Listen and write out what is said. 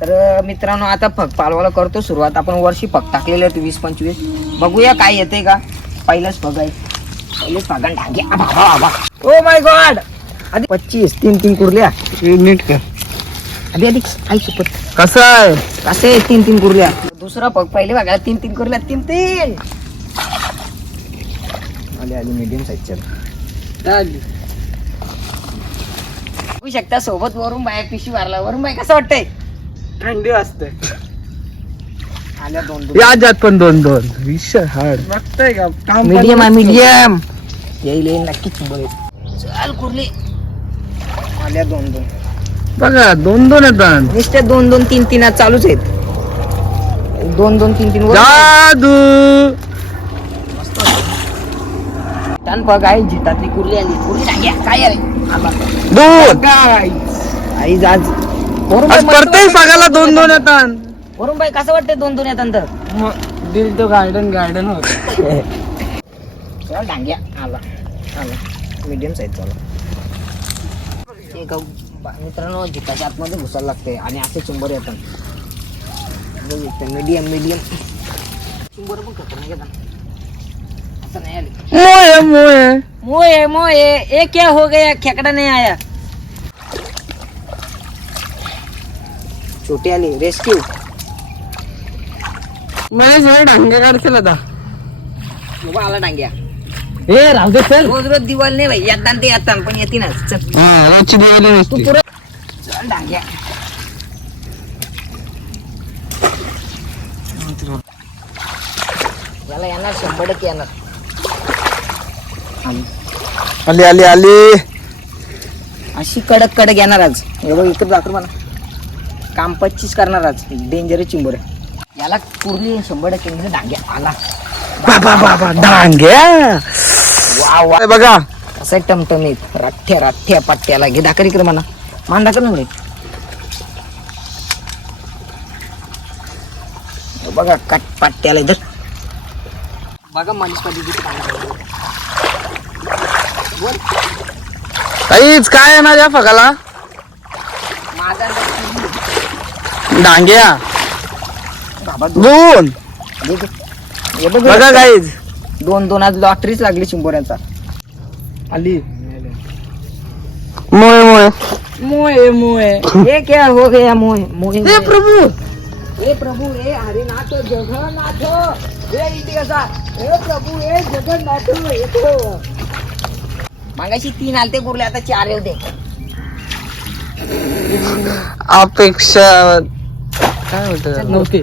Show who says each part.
Speaker 1: तर मित्रांनो आता फक पालवाला करतो सुरुवात. आपण वर्षी फक टाकलेले आहेत वीस पंचवीस. बघूया काय येते का. पहिलंच फग आहे. पहिलेच फगान टाके ओ माय गॉड आधी पच्चीस तीन तीन कुर्ल्या.
Speaker 2: नीट कर.
Speaker 1: आधी आधी. आई सुपत
Speaker 2: कसं आहे?
Speaker 1: कसे तीन तीन कुर्ल्या? दुसरा पग पहिले बघा तीन तीन कुर्ल्या. तीन तीन. आली आली मीडियम साईजच्या शकता सोबत वरून बाय पिशी मारला वरून बाय कसं वाटतंय?
Speaker 2: थंडी असते.
Speaker 1: आल्या दोन दोन.
Speaker 2: याच्यात पण दोन दोन. विषय हार्ड बघताय का? काम
Speaker 1: मीडियम आहे मीडियम. येईल येईल नक्कीच बघ चल कुर्ली. आल्या दोन दोन.
Speaker 2: बघा दोन दोन येतात
Speaker 1: नुसते दोन दोन तीन तीन आज चालूच आहेत. दोन दोन तीन तीन
Speaker 2: जादू.
Speaker 1: छान बघ आई जितातली कुर्ली आली. कुर्ली काय आहे? आला.
Speaker 2: दोन
Speaker 1: आई आज
Speaker 2: आज
Speaker 1: वाटतंय.
Speaker 2: सगळ्याला दोन दोन येतात.
Speaker 1: वरून बाई कसं वाटतंय दोन दोन येतात तर?
Speaker 2: दिल तो गार्डन गार्डन होत.
Speaker 1: चल डांग्या. आला आला. मीडियम साईज चालू. मित्रांनो जिताच्या आतमध्ये घुसायला लागते आणि असे चुंबर येतात. मीडियम मीडियम चुंबर पण खतरनाक येतात असं नाही आले.
Speaker 2: मोये मोये.
Speaker 1: मोये मोये. ये क्या हो गया? खेकडा नहीं आया. छोटी आली रेस्क्यू
Speaker 2: मला सगळे डांगे काढतील आता.
Speaker 1: बाबा आला डांग्या.
Speaker 2: ए राहू दे चल.
Speaker 1: रोज रोज दिवाल नाही भाई येतात ते येतात पण येते ना. चल.
Speaker 2: हा रातची दिवाळी
Speaker 1: तू
Speaker 2: नसते
Speaker 1: पुरं चल डांग्या. याला येणार शंभर टक्के येणार. आली.
Speaker 2: आली आली.
Speaker 1: अशी कडक कडक येणार आज. हे बघ इकडे जातो मला. काम पच्चीस करणार आज डेंजर चिंबर. याला कुर्ली शंभर टक्के म्हणजे डांग्या आला.
Speaker 2: बाबा बाबा डांग्या
Speaker 1: वा वा.
Speaker 2: बघा.
Speaker 1: असं टमटमीत. राठ्या राठ्या पट्ट्याला. घे दाखर इकडे म्हणा मान दाखर ना बघा कट पट्ट्याला इधर बघा. बोल.
Speaker 2: काहीच काय या फकाला डांग्या.
Speaker 1: बाबा दोन.
Speaker 2: दोन.
Speaker 1: हे बघ
Speaker 2: बघा काहीच
Speaker 1: दोन दोन आज लॉटरीच लागली चिंबोऱ्यांचा
Speaker 2: आली. मोये मोये
Speaker 1: मोए मोए ये क्या हो गया मोए मोए
Speaker 2: हे प्रभू!
Speaker 1: हे प्रभू हे हरिनाथ जगन्नाथ. हे इथे कसा हे प्रभू हे जगन्नाथ. येतो मागाशी तीन आलते कुर्ले आता चार येऊ दे.
Speaker 2: अपेक्षा काय होत नव्हते.